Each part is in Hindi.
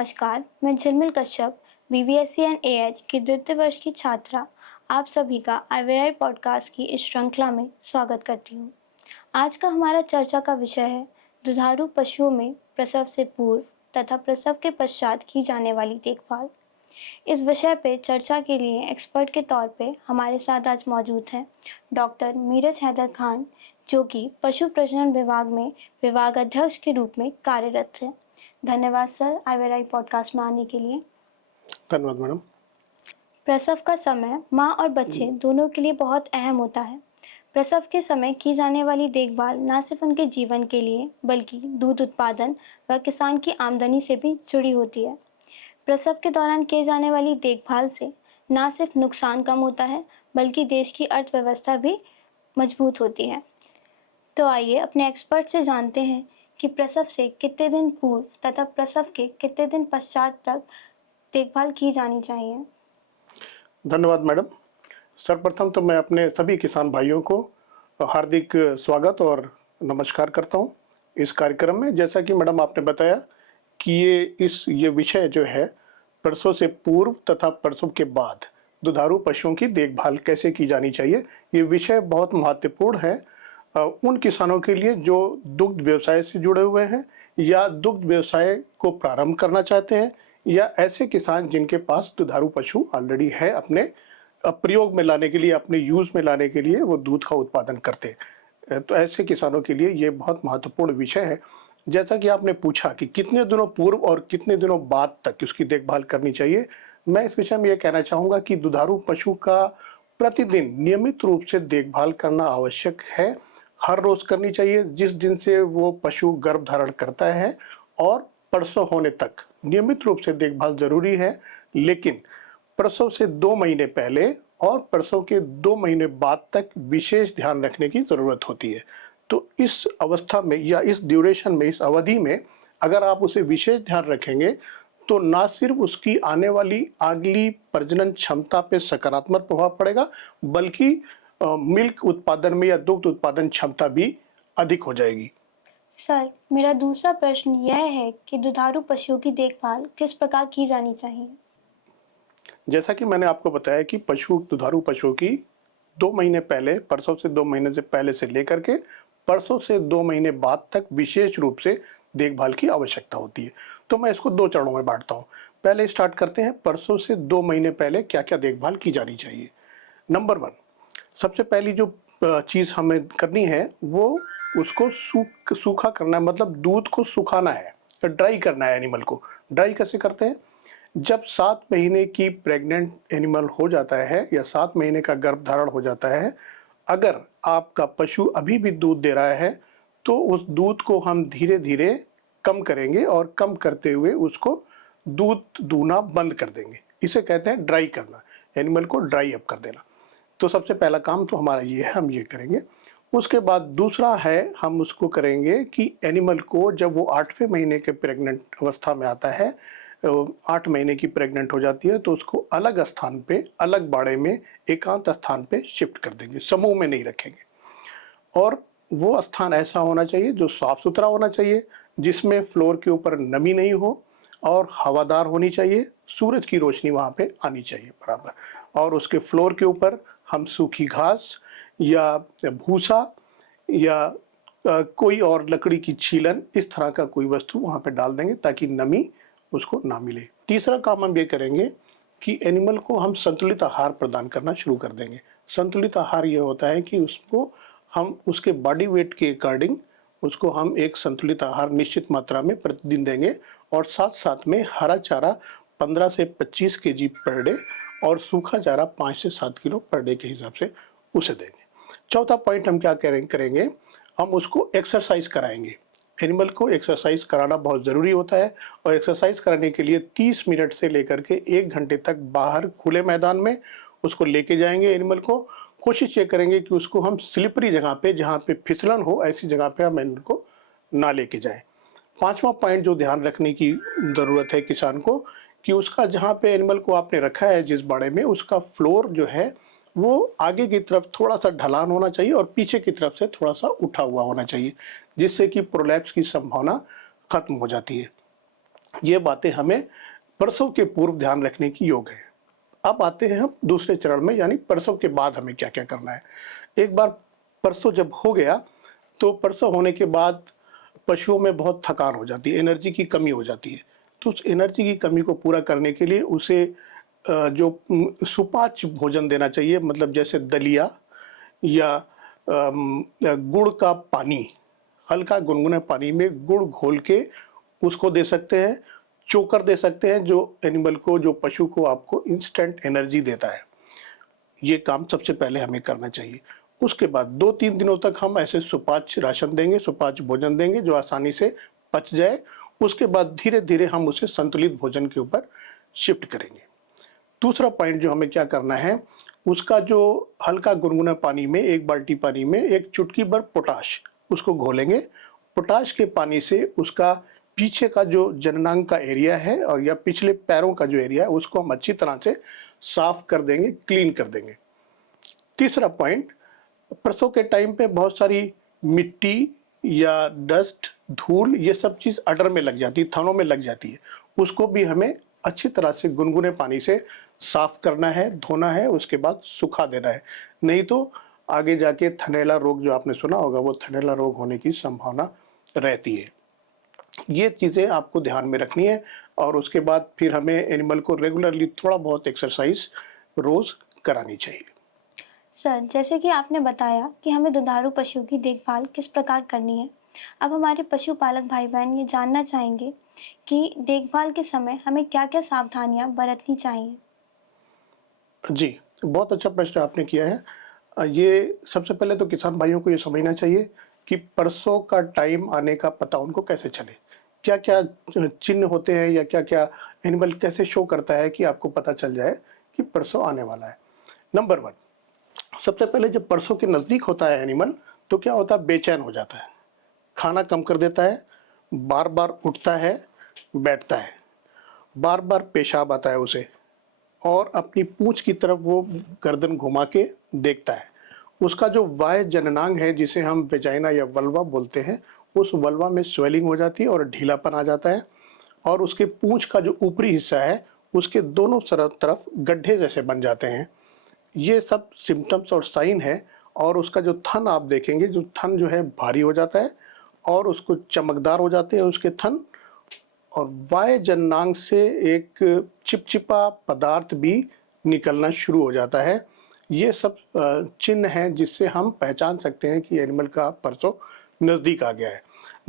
नमस्कार, मैं झिलमिल कश्यप, बीबीएससी एंड एएच की द्वितीय वर्ष की छात्रा आप सभी का आईवीआई पॉडकास्ट की इस श्रृंखला में स्वागत करती हूँ। आज का हमारा चर्चा का विषय है दुधारू पशुओं में प्रसव से पूर्व तथा प्रसव के पश्चात की जाने वाली देखभाल। इस विषय पे चर्चा के लिए एक्सपर्ट के तौर पे हमारे साथ आज मौजूद हैं डॉक्टर मीरज हैदर खान, जो कि पशु प्रजनन विभाग में विभाग अध्यक्ष के रूप में कार्यरत थे। धन्यवाद सर आईवीआई पॉडकास्ट में आने के लिए। धन्यवाद मैडम। प्रसव का समय माँ और बच्चे दोनों के लिए बहुत अहम होता है। प्रसव के समय की जाने वाली देखभाल न सिर्फ उनके जीवन के लिए बल्कि दूध उत्पादन व किसान की आमदनी से भी जुड़ी होती है। प्रसव के दौरान किए जाने वाली देखभाल से न सिर्फ नुकसान कम होता है बल्कि देश की अर्थव्यवस्था भी मजबूत होती है। तो आइए अपने एक्सपर्ट से जानते हैं कि प्रसव से कितने दिन पूर्व तथा प्रसव के कितने दिन पश्चात तक देखभाल की जानी चाहिए। धन्यवाद मैडम। सर्वप्रथम तो मैं अपने सभी किसान भाइयों को हार्दिक स्वागत और नमस्कार करता हूं इस कार्यक्रम में। जैसा कि मैडम आपने बताया कि ये विषय जो है प्रसव से पूर्व तथा प्रसव के बाद दुधारू पशुओं की देखभाल कैसे की जानी चाहिए, ये विषय बहुत महत्वपूर्ण है उन किसानों के लिए जो दुग्ध व्यवसाय से जुड़े हुए हैं या दुग्ध व्यवसाय को प्रारंभ करना चाहते हैं, या ऐसे किसान जिनके पास दुधारू पशु ऑलरेडी है, अपने प्रयोग में लाने के लिए, अपने यूज में लाने के लिए वो दूध का उत्पादन करते हैं। तो ऐसे किसानों के लिए ये बहुत महत्वपूर्ण विषय है। जैसा कि आपने पूछा कि कितने दिनों पूर्व और कितने दिनों बाद तक उसकी देखभाल करनी चाहिए, मैं इस विषय में ये कहना चाहूँगा कि दुधारू पशु का प्रतिदिन नियमित रूप से देखभाल करना आवश्यक है। हर रोज करनी चाहिए, जिस दिन से वो पशु गर्भ धारण करता है और प्रसव होने तक नियमित रूप से देखभाल जरूरी है। लेकिन प्रसव से 2 महीने पहले और प्रसव के 2 महीने बाद तक विशेष ध्यान रखने की जरूरत होती है। तो इस अवस्था में या इस ड्यूरेशन में, इस अवधि में अगर आप उसे विशेष ध्यान रखेंगे तो ना सिर्फ उसकी आने वाली अगली प्रजनन क्षमता पे सकारात्मक प्रभाव पड़ेगा, बल्कि मिल्क उत्पादन में या दुग्ध उत्पादन क्षमता भी अधिक हो जाएगी। सर, मेरा दूसरा प्रश्न यह है कि दुधारू पशुओं की देखभाल किस प्रकार की जानी चाहिए। जैसा कि मैंने आपको बताया कि दुधारू पशुओं की 2 महीने पहले, प्रसव से 2 महीने से पहले से लेकर के प्रसव से 2 महीने बाद तक विशेष रूप से देखभाल की आवश्यकता होती है। तो मैं इसको 2 चरणों में बांटता हूँ। पहले स्टार्ट करते हैं प्रसव से 2 महीने पहले क्या-क्या देखभाल की जानी चाहिए। नंबर 1, सबसे पहली जो चीज़ हमें करनी है वो उसको सूखा करना है, मतलब दूध को सुखाना है, ड्राई करना है एनिमल को। ड्राई कैसे करते हैं? जब 7 महीने की प्रेग्नेंट एनिमल हो जाता है या 7 महीने का गर्भ धारण हो जाता है, अगर आपका पशु अभी भी दूध दे रहा है तो उस दूध को हम धीरे-धीरे कम करेंगे और कम करते हुए उसको दूध दूहना बंद कर देंगे। इसे कहते हैं ड्राई करना, एनिमल को ड्राई अप कर देना। तो सबसे पहला काम तो हमारा ये है, हम ये करेंगे। उसके बाद दूसरा है, हम उसको करेंगे कि एनिमल को जब वो 8वें महीने के प्रेग्नेंट अवस्था में आता है, 8 महीने की प्रेग्नेंट हो जाती है, तो उसको अलग स्थान पे, अलग बाड़े में, एकांत स्थान पे शिफ्ट कर देंगे, समूह में नहीं रखेंगे। और वो स्थान ऐसा होना चाहिए जो साफ सुथरा होना चाहिए, जिसमें फ्लोर के ऊपर नमी नहीं हो और हवादार होनी चाहिए, सूरज की रोशनी वहाँ पे आनी चाहिए बराबर। और उसके फ्लोर के ऊपर हम सूखी घास या भूसा या कोई और लकड़ी की छीलन, इस तरह का कोई वस्तु वहाँ पे डाल देंगे ताकि नमी उसको ना मिले। तीसरा काम हम ये करेंगे कि एनिमल को हम संतुलित आहार प्रदान करना शुरू कर देंगे। संतुलित आहार ये होता है कि उसको हम उसके बॉडी वेट के अकॉर्डिंग उसको हम एक संतुलित आहार निश्चित मात्रा में प्रतिदिन देंगे, और साथ-साथ में हरा चारा 15 से 25 केजी पर डे और सूखा चारा 5 से 7 किलो पर डे के हिसाब से उसे देंगे। चौथा पॉइंट हम क्या करेंगे, हम उसको एक्सरसाइज कराएंगे। एनिमल को एक्सरसाइज कराना बहुत ज़रूरी होता है, और एक्सरसाइज कराने के लिए 30 मिनट से लेकर के 1 घंटे तक बाहर खुले मैदान में उसको लेके जाएंगे। एनिमल को कोशिश ये करेंगे कि उसको हम स्लिपरी जगह पे, जहाँ पे फिसलन हो, ऐसी जगह पे हम एनिमल को ना लेके जाएं। पांचवा पॉइंट जो ध्यान रखने की ज़रूरत है किसान को, कि उसका जहाँ पे एनिमल को आपने रखा है, जिस बाड़े में, उसका फ्लोर जो है वो आगे की तरफ थोड़ा सा ढलान होना चाहिए और पीछे की तरफ से थोड़ा सा उठा हुआ होना चाहिए, जिससे कि प्रोलैप्स की संभावना खत्म हो जाती है। ये बातें हमें प्रसव के पूर्व ध्यान रखने की योग है। अब आते हैं हम दूसरे चरण में, यानी प्रसव के बाद हमें क्या-क्या करना है। एक बार प्रसव जब हो गया, तो प्रसव होने के बाद पशुओं में बहुत थकान हो जाती है, एनर्जी की कमी हो जाती है। तो उस एनर्जी की कमी को पूरा करने के लिए उसे सुपाच्य भोजन देना चाहिए, मतलब जैसे दलिया या गुड़ का पानी, हल्का गुनगुने पानी में गुड़ घोल के उसको दे सकते हैं। चोकर दे सकते हैं, जो एनिमल को, जो पशु को आपको इंस्टेंट एनर्जी देता है। ये काम सबसे पहले हमें करना चाहिए। उसके बाद 2-3 दिनों तक हम ऐसे सुपाच्य राशन देंगे, सुपाच्य भोजन देंगे जो आसानी से पच जाए। उसके बाद धीरे-धीरे हम उसे संतुलित भोजन के ऊपर शिफ्ट करेंगे। दूसरा पॉइंट जो हमें क्या करना है, उसका जो हल्का गुनगुना पानी में, 1 बाल्टी पानी में 1 चुटकी भर पोटाश उसको घोलेंगे। पोटाश के पानी से उसका पीछे का जो जननांग का एरिया है और या पिछले पैरों का जो एरिया है उसको हम अच्छी तरह से साफ कर देंगे, क्लीन कर देंगे। तीसरा पॉइंट, प्रसव के टाइम पे बहुत सारी मिट्टी या डस्ट, धूल, ये सब चीज़ अडर में लग जाती है, थनों में लग जाती है। उसको भी हमें अच्छी तरह से गुनगुने पानी से साफ करना है, धोना है, उसके बाद सुखा देना है। नहीं तो आगे जाके थनैला रोग, जो आपने सुना होगा, वो थनैला रोग होने की संभावना रहती है। ये चीज़ें आपको ध्यान में रखनी है और उसके बाद फिर हमें एनिमल को रेगुलरली थोड़ा बहुत एक्सरसाइज रोज़ करानी चाहिए। सर, जैसे कि आपने बताया कि हमें दुधारू पशुओं की देखभाल किस प्रकार करनी है। अब हमारे पशुपालक भाई-बहन ये जानना चाहेंगे कि देखभाल के समय हमें क्या-क्या सावधानियाँ बरतनी चाहिए? जी, बहुत अच्छा प्रश्न आपने किया है। ये सबसे पहले तो किसान भाइयों को ये समझना चाहिए कि परसों का टाइम आने का पता उनको कैसे चले। क्या-क्या चिन्ह होते हैं या क्या-क्या एनिमल कैसे शो करता है कि आपको पता चल जाए कि परसों आने वाला है। नंबर 1, सबसे पहले जब परसों के नज़दीक होता है एनिमल, तो क्या होता है, बेचैन हो जाता है, खाना कम कर देता है, बार-बार उठता है, बैठता है, बार-बार पेशाब आता है उसे और अपनी पूँछ की तरफ वो गर्दन घुमा के देखता है। उसका जो बाह्य जननांग है, जिसे हम वेजाइना या वल्वा बोलते हैं, उस वल्वा में स्वेलिंग हो जाती है और ढीलापन आ जाता है और उसके पूँछ का जो ऊपरी हिस्सा है, उसके दोनों तरफ गड्ढे जैसे बन जाते हैं। ये सब सिम्पटम्स और साइन है। और उसका जो थन आप देखेंगे, जो थन जो है भारी हो जाता है और उसको चमकदार हो जाते हैं उसके थन, और बाह्य जननांग से एक चिपचिपा पदार्थ भी निकलना शुरू हो जाता है। ये सब चिन्ह हैं जिससे हम पहचान सकते हैं कि एनिमल का परसों नज़दीक आ गया है।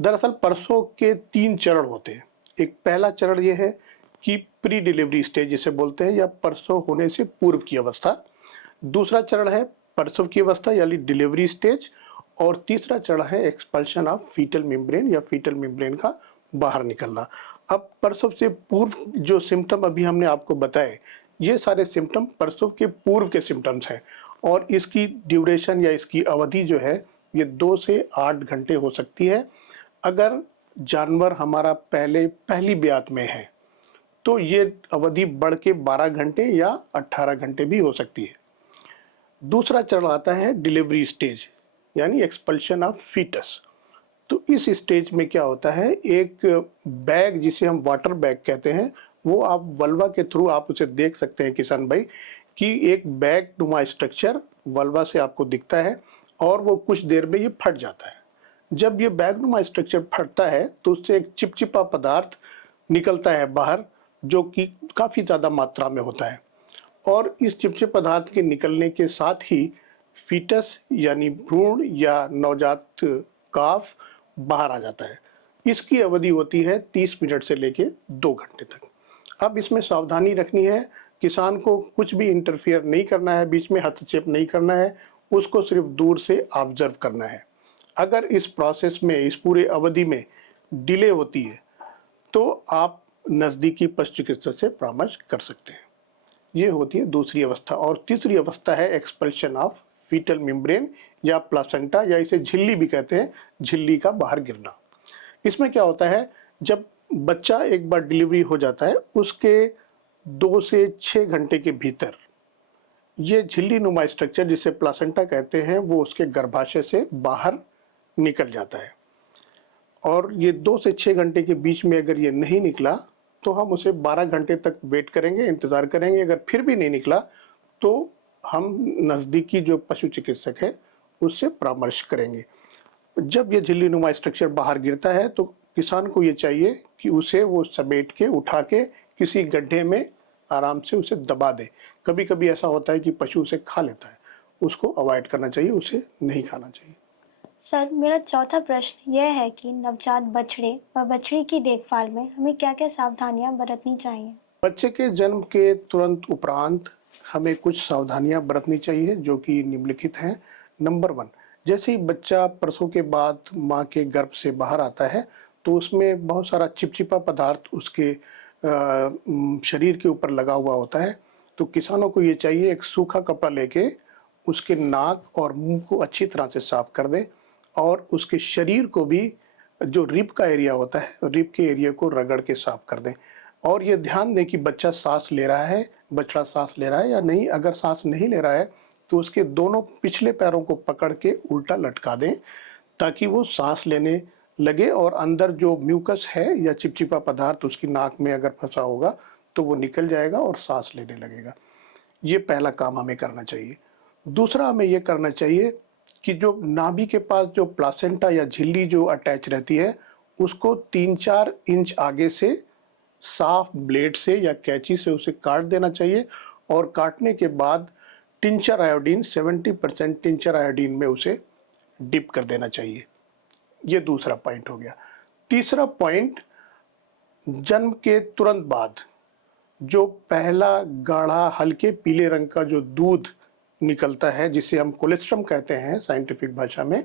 दरअसल परसों के 3 चरण होते हैं। एक पहला चरण ये है कि प्री डिलीवरी स्टेज जिसे बोलते हैं, या परसों होने से पूर्व की अवस्था। दूसरा चरण है प्रसव की अवस्था यानी डिलीवरी स्टेज, और तीसरा चरण है एक्सपल्शन ऑफ फीटल मेम्ब्रेन या फीटल मेम्ब्रेन का बाहर निकलना। अब प्रसव से पूर्व जो सिम्टम अभी हमने आपको बताए, ये सारे सिम्टम प्रसव के पूर्व के सिम्टम्स हैं और इसकी ड्यूरेशन या इसकी अवधि जो है, ये 2 से 8 घंटे हो सकती है। अगर जानवर हमारा पहली ब्यात में है, तो ये अवधि बढ़ के 12 घंटे या 18 घंटे भी हो सकती है। दूसरा चरण आता है डिलीवरी स्टेज यानी एक्सपल्शन ऑफ फीटस। तो इस स्टेज में क्या होता है, एक बैग जिसे हम वाटर बैग कहते हैं, वो आप वल्वा के थ्रू आप उसे देख सकते हैं किसान भाई, कि एक बैग नुमा स्ट्रक्चर वल्वा से आपको दिखता है और वो कुछ देर में ये फट जाता है। जब ये बैग नुमा स्ट्रक्चर फटता है तो उससे एक चिपचिपा पदार्थ निकलता है बाहर, जो कि काफ़ी ज़्यादा मात्रा में होता है और इस चिपचिप पदार्थ के निकलने के साथ ही फीटस यानी भ्रूण या नवजात काफ बाहर आ जाता है। इसकी अवधि होती है 30 मिनट से लेके 2 घंटे तक। अब इसमें सावधानी रखनी है, किसान को कुछ भी इंटरफियर नहीं करना है, बीच में हस्तक्षेप नहीं करना है, उसको सिर्फ दूर से ऑब्जर्व करना है। अगर इस प्रोसेस में, इस पूरे अवधि में डिले होती है, तो आप नज़दीकी पशु चिकित्सक से परामर्श कर सकते हैं। ये होती है दूसरी अवस्था। और तीसरी अवस्था है एक्सपल्शन ऑफ फीटल मेम्ब्रेन या प्लासेंटा, या इसे झिल्ली भी कहते हैं, झिल्ली का बाहर गिरना। इसमें क्या होता है, जब बच्चा एक बार डिलीवरी हो जाता है, उसके 2 से 6 घंटे के भीतर ये झिल्ली नुमा स्ट्रक्चर जिसे प्लासेंटा कहते हैं, वो उसके गर्भाशय से बाहर निकल जाता है। और ये 2 से 6 घंटे के बीच में अगर ये नहीं निकला, तो हम उसे 12 घंटे तक वेट करेंगे, इंतज़ार करेंगे। अगर फिर भी नहीं निकला तो हम नज़दीकी जो पशु चिकित्सक है उससे परामर्श करेंगे। जब ये झिल्ली-नुमा स्ट्रक्चर बाहर गिरता है तो किसान को ये चाहिए कि उसे वो समेट के उठा के किसी गड्ढे में आराम से उसे दबा दे। कभी-कभी ऐसा होता है कि पशु उसे खा लेता है, उसको अवॉइड करना चाहिए, उसे नहीं खाना चाहिए। सर, मेरा चौथा प्रश्न यह है कि नवजात बछड़े व बछड़ी की देखभाल में हमें क्या-क्या सावधानियां बरतनी चाहिए? बच्चे के जन्म के तुरंत उपरांत हमें कुछ सावधानियां बरतनी चाहिए जो कि निम्नलिखित हैं। नंबर 1, जैसे ही बच्चा प्रसव के बाद माँ के गर्भ से बाहर आता है तो उसमें बहुत सारा चिपचिपा पदार्थ उसके शरीर के ऊपर लगा हुआ होता है। तो किसानों को ये चाहिए एक सूखा कपड़ा लेके उसके नाक और मुंह को अच्छी तरह से साफ कर दें और उसके शरीर को भी, जो रिब का एरिया होता है, रिब के एरिया को रगड़ के साफ कर दें। और ये ध्यान दें कि बच्चा सांस ले रहा है, बछड़ा सांस ले रहा है या नहीं। अगर सांस नहीं ले रहा है तो उसके दोनों पिछले पैरों को पकड़ के उल्टा लटका दें ताकि वो सांस लेने लगे और अंदर जो म्यूकस है या चिपचिपा पदार्थ उसकी नाक में अगर फंसा होगा तो वो निकल जाएगा और सांस लेने लगेगा। ये पहला काम हमें करना चाहिए। दूसरा हमें ये करना चाहिए कि जो नाभि के पास जो प्लासेंटा या झिल्ली जो अटैच रहती है उसको 3-4 इंच आगे से साफ ब्लेड से या कैंची से उसे काट देना चाहिए और काटने के बाद टिंचर आयोडीन 70% टिंचर आयोडीन में उसे डिप कर देना चाहिए। ये दूसरा पॉइंट हो गया। तीसरा पॉइंट, जन्म के तुरंत बाद जो पहला गाढ़ा हल्के पीले रंग का जो दूध निकलता है जिसे हम कोलेस्ट्रम कहते हैं साइंटिफिक भाषा में,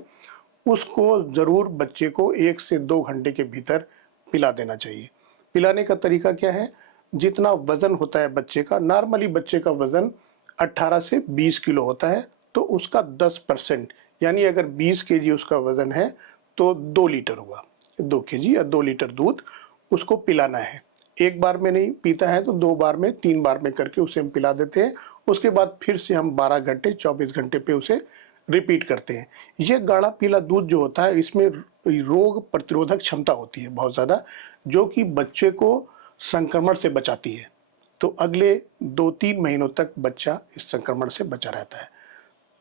उसको ज़रूर बच्चे को 1 से 2 घंटे के भीतर पिला देना चाहिए। पिलाने का तरीका क्या है? जितना वज़न होता है बच्चे का, नॉर्मली बच्चे का वज़न 18 से 20 किलो होता है, तो उसका 10% यानी अगर 20 केजी उसका वज़न है तो 2 लीटर हुआ। 2 केजी या 2 लीटर दूध उसको पिलाना है। एक बार में नहीं पीता है तो 2 बार में, 3 बार में करके उसे हम पिला देते हैं। उसके बाद फिर से हम 12 घंटे, 24 घंटे पे उसे रिपीट करते हैं। ये गाढ़ा पीला दूध जो होता है इसमें रोग प्रतिरोधक क्षमता होती है बहुत ज़्यादा, जो कि बच्चे को संक्रमण से बचाती है। तो अगले 2-3 महीनों तक बच्चा इस संक्रमण से बचा रहता है।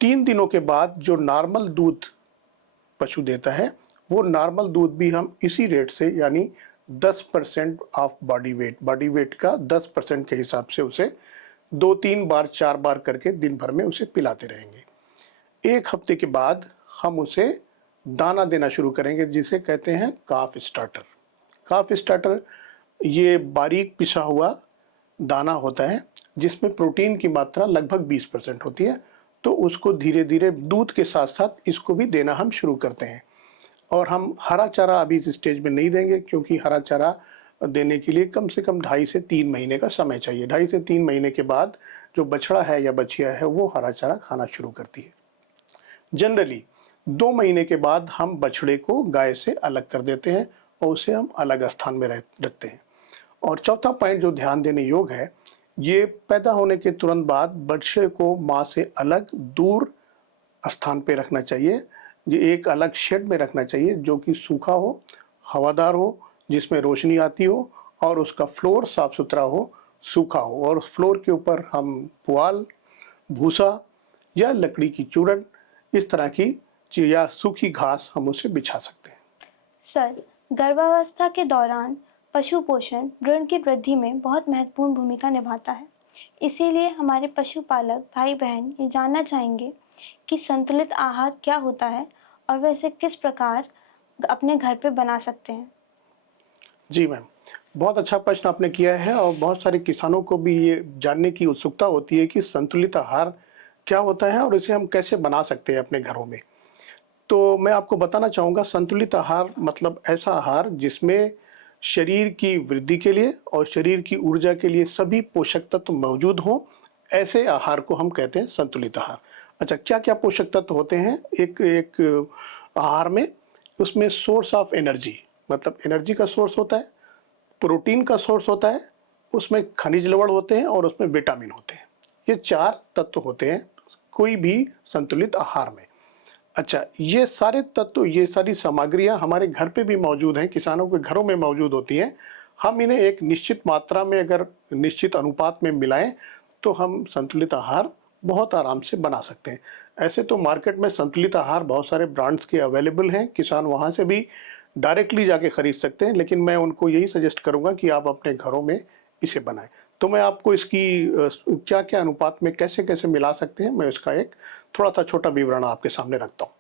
3 दिनों के बाद जो नॉर्मल दूध पशु देता है वो नॉर्मल दूध भी हम इसी रेट से यानी 10% ऑफ बॉडी वेट का 10% के हिसाब से उसे 2-3 बार, 4 बार करके दिन भर में उसे पिलाते रहेंगे। 1 हफ्ते के बाद हम उसे दाना देना शुरू करेंगे जिसे कहते हैं काफ स्टार्टर। काफ स्टार्टर ये बारीक पिसा हुआ दाना होता है जिसमें प्रोटीन की मात्रा लगभग 20% होती है। तो उसको धीरे-धीरे दूध के साथ-साथ इसको भी देना हम शुरू करते हैं। और हम हरा चारा अभी इस स्टेज में नहीं देंगे क्योंकि हरा चारा देने के लिए कम से कम 2.5 से 3 महीने का समय चाहिए। 2.5 से 3 महीने के बाद जो बछड़ा है या बछिया है वो हरा चारा खाना शुरू करती है। जनरली 2 महीने के बाद हम बछड़े को गाय से अलग कर देते हैं और उसे हम अलग स्थान में रखते हैं। और चौथा पॉइंट जो ध्यान देने योग्य है, ये पैदा होने के तुरंत बाद बछड़े को माँ से अलग दूर स्थान पे रखना चाहिए। ये एक अलग शेड में रखना चाहिए जो कि सूखा हो, हवादार हो, जिसमें रोशनी आती हो और उसका फ्लोर साफ सुथरा हो, सूखा हो और उस फ्लोर के ऊपर हम पुआल, भूसा या लकड़ी की चूरन, इस तरह की या सूखी घास हम उसे बिछा सकते हैं। सर, गर्भावस्था के दौरान पशु पोषण भ्रूण की वृद्धि में बहुत महत्वपूर्ण भूमिका निभाता है। इसीलिए हमारे पशुपालक भाई बहन ये जानना चाहेंगे कि संतुलित आहार क्या होता है और वह इसे किस प्रकार अपने घर पे बना सकते हैं। जी मैम, बहुत अच्छा प्रश्न आपने किया है और बहुत सारे किसानों को भी ये जानने की उत्सुकता होती है कि संतुलित आहार क्या होता है और इसे हम कैसे बना सकते हैं अपने घरों में। तो मैं आपको बताना चाहूँगा, संतुलित आहार मतलब ऐसा आहार जिसमें शरीर की वृद्धि के लिए और शरीर की ऊर्जा के लिए सभी पोषक तत्व मौजूद हों, ऐसे आहार को हम कहते हैं संतुलित आहार। अच्छा, क्या-क्या पोषक तत्व होते हैं एक एक आहार में? उसमें सोर्स ऑफ एनर्जी मतलब एनर्जी का सोर्स होता है, प्रोटीन का सोर्स होता है, उसमें खनिज लवण होते हैं और उसमें विटामिन होते हैं। ये 4 तत्व होते हैं कोई भी संतुलित आहार में। अच्छा, ये सारे तत्व, ये सारी सामग्रियाँ हमारे घर पे भी मौजूद हैं, किसानों के घरों में मौजूद होती हैं हम इन्हें एक निश्चित मात्रा में अगर निश्चित अनुपात में मिलाएं तो हम संतुलित आहार बहुत आराम से बना सकते हैं। ऐसे तो मार्केट में संतुलित आहार बहुत सारे ब्रांड्स के अवेलेबल हैं, किसान वहाँ से भी डायरेक्टली जाके खरीद सकते हैं, लेकिन मैं उनको यही सजेस्ट करूँगा कि आप अपने घरों में इसे बनाएँ। तो मैं आपको इसकी क्या-क्या अनुपात में कैसे-कैसे मिला सकते हैं, मैं इसका एक थोड़ा-सा छोटा विवरण आपके सामने रखता हूँ।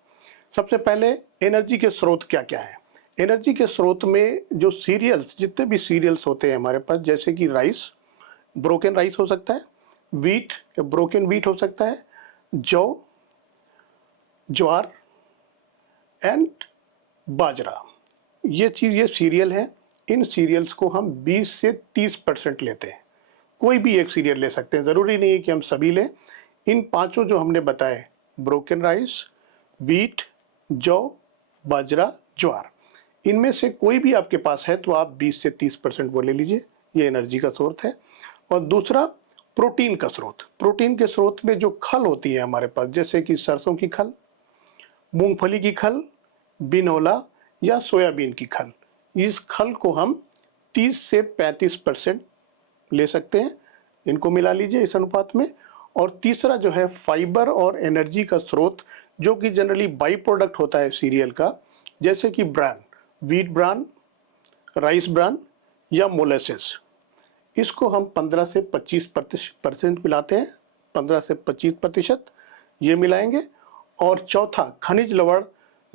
सबसे पहले एनर्जी के स्रोत क्या-क्या हैं? एनर्जी के स्रोत में जो सीरियल्स जितने भी सीरियल्स होते हैं हमारे पास, जैसे कि राइस, ब्रोकन राइस हो सकता है, व्हीट या ब्रोकन व्हीट हो सकता है, जौ, ज्वार एंड बाजरा। ये सीरियल हैं। इन सीरियल्स को हम 20 से 30% लेते हैं। कोई भी एक सीरियल ले सकते हैं, ज़रूरी नहीं है कि हम सभी लें। इन पाँचों जो हमने बताए, ब्रोकन राइस, व्हीट, जौ, बाजरा, ज्वार, इनमें से कोई भी आपके पास है तो आप 20 से 30% वो ले लीजिए, ये एनर्जी का स्रोत है। और दूसरा प्रोटीन का स्रोत। प्रोटीन के स्रोत में जो खल होती है हमारे पास, जैसे कि सरसों की खल, मूंगफली की खल, बिनोला या सोयाबीन की खल, इस खल को हम 30 से 35% ले सकते हैं, इनको मिला लीजिए इस अनुपात में। और तीसरा जो है फाइबर और एनर्जी का स्रोत, जो कि जनरली बाई प्रोडक्ट होता है सीरियल का, जैसे कि bran, wheat bran, rice bran या मोलेसेस, इसको हम 15 से 25% मिलाते हैं, 15 से 25% ये मिलाएंगे। और चौथा खनिज लवण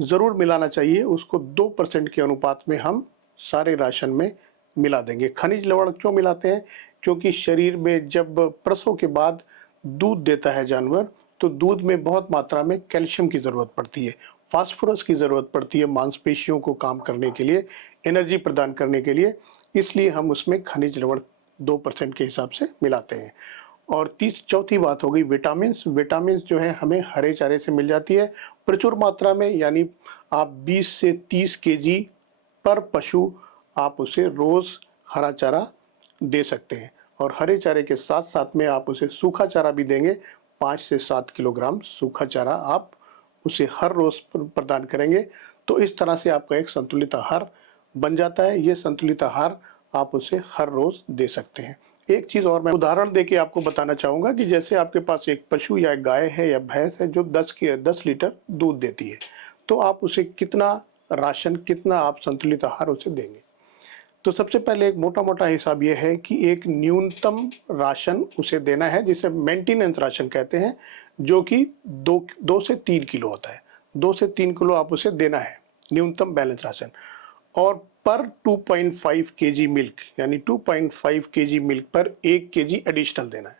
ज़रूर मिलाना चाहिए, उसको 2% के अनुपात में हम सारे राशन में मिला देंगे। खनिज लवण क्यों मिलाते हैं? क्योंकि शरीर में जब प्रसव के बाद दूध देता है जानवर, तो दूध में बहुत मात्रा में कैल्शियम की ज़रूरत पड़ती है, फास्फोरस की ज़रूरत पड़ती है मांसपेशियों को काम करने के लिए, एनर्जी प्रदान करने के लिए, इसलिए हम उसमें खनिज लवण 2% के हिसाब से मिलाते हैं। और चौथी बात हो गई विटामिन्स। विटामिन्स जो है हमें हरे चारे से मिल जाती है प्रचुर मात्रा में, यानी आप 20 से 30 केजी पर पशु आप उसे रोज हरा चारा दे सकते हैं। और हरे चारे के साथ साथ में आप उसे सूखा चारा भी देंगे, 5 से 7 किलोग्राम सूखा चारा आप उसे हर रोज प्रदान करेंगे, तो इस तरह से आपका एक संतुलित आहार बन जाता है। ये संतुलित आहार आप उसे हर रोज दे सकते हैं। एक चीज़ और मैं उदाहरण देके आपको बताना चाहूँगा कि जैसे आपके पास एक पशु या एक गाय है या भैंस है जो 10 लीटर दूध देती है, तो आप उसे कितना राशन, कितना आप संतुलित आहार उसे देंगे? तो सबसे पहले एक मोटा-मोटा हिसाब ये है कि एक न्यूनतम राशन उसे देना है, जिसे मेंटेनेंस राशन कहते हैं, जो कि 2 से 3 किलो होता है। 2 से 3 किलो आप उसे देना है, न्यूनतम बैलेंस राशन। और पर 2.5 केजी मिल्क, यानी 2.5 केजी मिल्क पर 1 केजी एडिशनल देना है।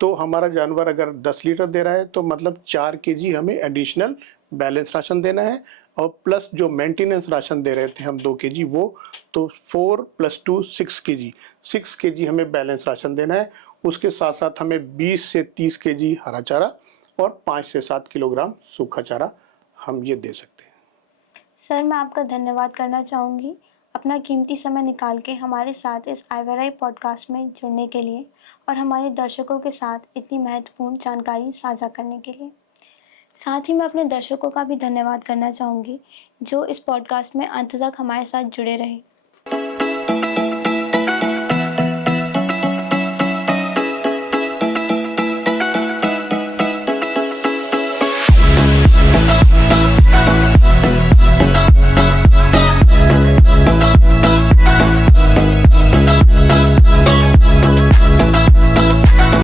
तो हमारा जानवर अगर 10 लीटर दे रहा है तो मतलब 4 केजी हमें एडिशनल बैलेंस राशन देना है। और प्लस जो मेंटेनेंस राशन दे रहे थे हम 2 केजी, वो तो 4 + 2 6 केजी, 6 केजी हमें बैलेंस राशन देना है। उसके साथ साथ हमें 20 से 30 केजी हरा चारा और 5 से 7 किलोग्राम सूखा चारा हम ये दे सकते हैं। सर, मैं आपका धन्यवाद करना चाहूँगी अपना कीमती समय निकाल के हमारे साथ इस आईवीआरआई पॉडकास्ट में जुड़ने के लिए और हमारे दर्शकों के साथ इतनी महत्वपूर्ण जानकारी साझा करने के लिए। साथ ही मैं अपने दर्शकों का भी धन्यवाद करना चाहूँगी जो इस पॉडकास्ट में अंत तक हमारे साथ जुड़े रहे।